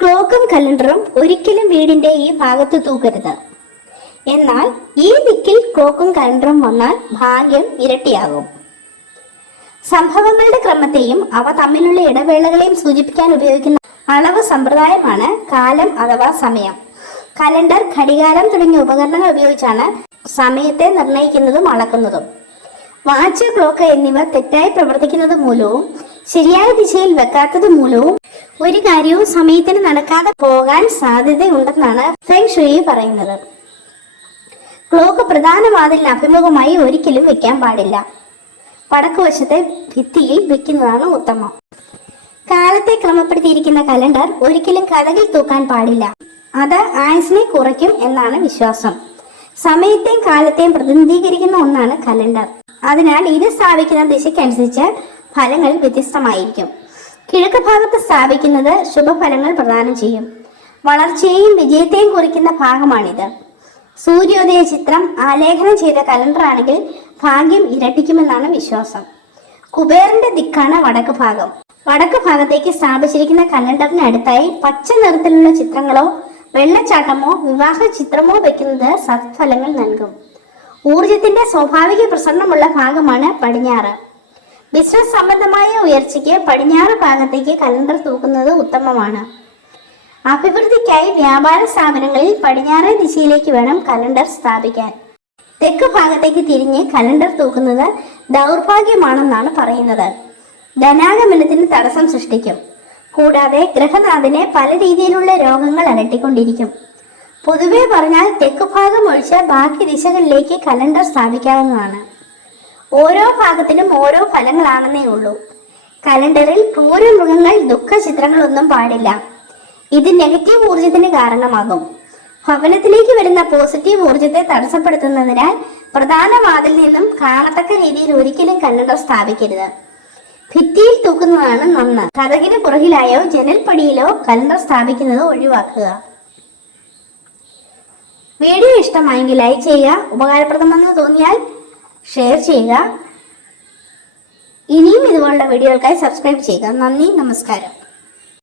ക്ലോക്കും കലണ്ടറും ഒരിക്കലും വീടിന്റെ ഈ ഭാഗത്ത് തൂക്കരുത്. എന്നാൽ ഈ ദിക്കിൽ ക്ലോക്കും കലണ്ടറും വന്നാൽ ഭാഗ്യം ഇരട്ടിയാകും. സംഭവങ്ങളുടെ ക്രമത്തെയും അവ തമ്മിലുള്ള ഇടവേളകളെയും സൂചിപ്പിക്കാൻ ഉപയോഗിക്കുന്ന അളവ് സമ്പ്രദായമാണ് കാലം അഥവാ സമയം. കലണ്ടർ, ഘടികാരം തുടങ്ങിയ ഉപകരണങ്ങൾ ഉപയോഗിച്ചാണ് സമയത്തെ നിർണയിക്കുന്നതും അളക്കുന്നതും. വാച്ച്, ക്ലോക്ക് എന്നിവ തെറ്റായി പ്രവർത്തിക്കുന്നത് മൂലവും ശരിയായ ദിശയിൽ വെക്കാത്തത് മൂലവും ഒരു കാര്യവും സമയത്തിന് നടക്കാതെ പോകാൻ സാധ്യതയുണ്ടെന്നാണ് ഫെങ് ഷുയി പറയുന്നത്. ക്ലോക്ക് പ്രധാന വാതിലിന് അഭിമുഖമായി ഒരിക്കലും വെക്കാൻ പാടില്ല. വടക്കുവശത്തെ ഭിത്തിയിൽ വെക്കുന്നതാണ് ഉത്തമം. കാലത്തെ ക്രമപ്പെടുത്തിയിരിക്കുന്ന കലണ്ടർ ഒരിക്കലും കതകിൽ തൂക്കാൻ പാടില്ല. അത് ആയുസിനെ കുറയ്ക്കും എന്നാണ് വിശ്വാസം. സമയത്തെയും കാലത്തെയും പ്രതിനിധീകരിക്കുന്ന ഒന്നാണ് കലണ്ടർ. അതിനാൽ ഇത് സ്ഥാപിക്കുന്ന ദിശയ്ക്കനുസരിച്ച് ഫലങ്ങൾ വ്യത്യസ്തമായിരിക്കും. കിഴക്ക് ഭാഗത്ത് സ്ഥാപിക്കുന്നത് ശുഭഫലങ്ങൾ പ്രദാനം ചെയ്യും. വളർച്ചയെയും വിജയത്തെയും കുറിക്കുന്ന ഭാഗമാണിത്. സൂര്യോദയ ചിത്രം ആലേഖനം ചെയ്ത കലണ്ടർ ആണെങ്കിൽ ഭാഗ്യം ഇരട്ടിക്കുമെന്നാണ് വിശ്വാസം. കുബേറിന്റെ ദിക്കാണ് വടക്ക് ഭാഗം. വടക്ക് ഭാഗത്തേക്ക് സ്ഥാപിച്ചിരിക്കുന്ന കലണ്ടറിന് അടുത്തായി പച്ച നിറത്തിലുള്ള ചിത്രങ്ങളോ വെള്ളച്ചാട്ടമോ വിവാഹ ചിത്രമോ വെക്കുന്നത് സത്ഫലങ്ങൾ നൽകും. ഊർജത്തിന്റെ സ്വാഭാവിക പ്രസരണമുള്ള ഭാഗമാണ് പടിഞ്ഞാറ്. ബിസിനസ് സംബന്ധമായ ഉയർച്ചയ്ക്ക് പടിഞ്ഞാറ് ഭാഗത്തേക്ക് കലണ്ടർ തൂക്കുന്നത് ഉത്തമമാണ്. അഭിവൃദ്ധിക്കായി വ്യാപാര സ്ഥാപനങ്ങളിൽ പടിഞ്ഞാറേ ദിശയിലേക്ക് വേണം കലണ്ടർ സ്ഥാപിക്കാൻ. തെക്ക് ഭാഗത്തേക്ക് തിരിഞ്ഞ് കലണ്ടർ തൂക്കുന്നത് ദൗർഭാഗ്യമാണെന്നാണ് പറയുന്നത്. ധനാഗമനത്തിന് തടസ്സം സൃഷ്ടിക്കും. കൂടാതെ ഗ്രഹനാഥനെ പല രീതിയിലുള്ള രോഗങ്ങൾ അലട്ടിക്കൊണ്ടിരിക്കും. പൊതുവെ പറഞ്ഞാൽ തെക്ക് ഭാഗം ഒഴിച്ച് ബാക്കി ദിശകളിലേക്ക് കലണ്ടർ സ്ഥാപിക്കാവുന്നതാണ്. ഓരോ ഭാഗത്തിനും ഓരോ ഫലങ്ങളാണെന്നേ ഉള്ളൂ. കലണ്ടറിൽ ക്രൂര മൃഗങ്ങൾ, ദുഃഖ ചിത്രങ്ങളൊന്നും പാടില്ല. ഇത് നെഗറ്റീവ് ഊർജത്തിന് കാരണമാകും. ഭവനത്തിലേക്ക് വരുന്ന പോസിറ്റീവ് ഊർജത്തെ തടസ്സപ്പെടുത്തുന്നതിനാൽ പ്രധാന വാതിൽ നിന്നും കാണത്തക്ക രീതിയിൽ ഒരിക്കലും കലണ്ടർ സ്ഥാപിക്കരുത്. ഭിത്തിയിൽ തൂക്കുന്നതാണ് നന്ന്. കതകിന് പുറകിലായോ ജനൽപ്പടിയിലോ കലണ്ടർ സ്ഥാപിക്കുന്നത് ഒഴിവാക്കുക. വീഡിയോ ഇഷ്ടമായെങ്കിൽ ലൈക്ക് ചെയ്യുക. ഉപകാരപ്രദമെന്ന് തോന്നിയാൽ ഷെയർ ചെയ്യുക. ഇനിയും ഇതുപോലുള്ള വീഡിയോകൾക്കായി സബ്സ്ക്രൈബ് ചെയ്യുക. നന്ദി, നമസ്കാരം.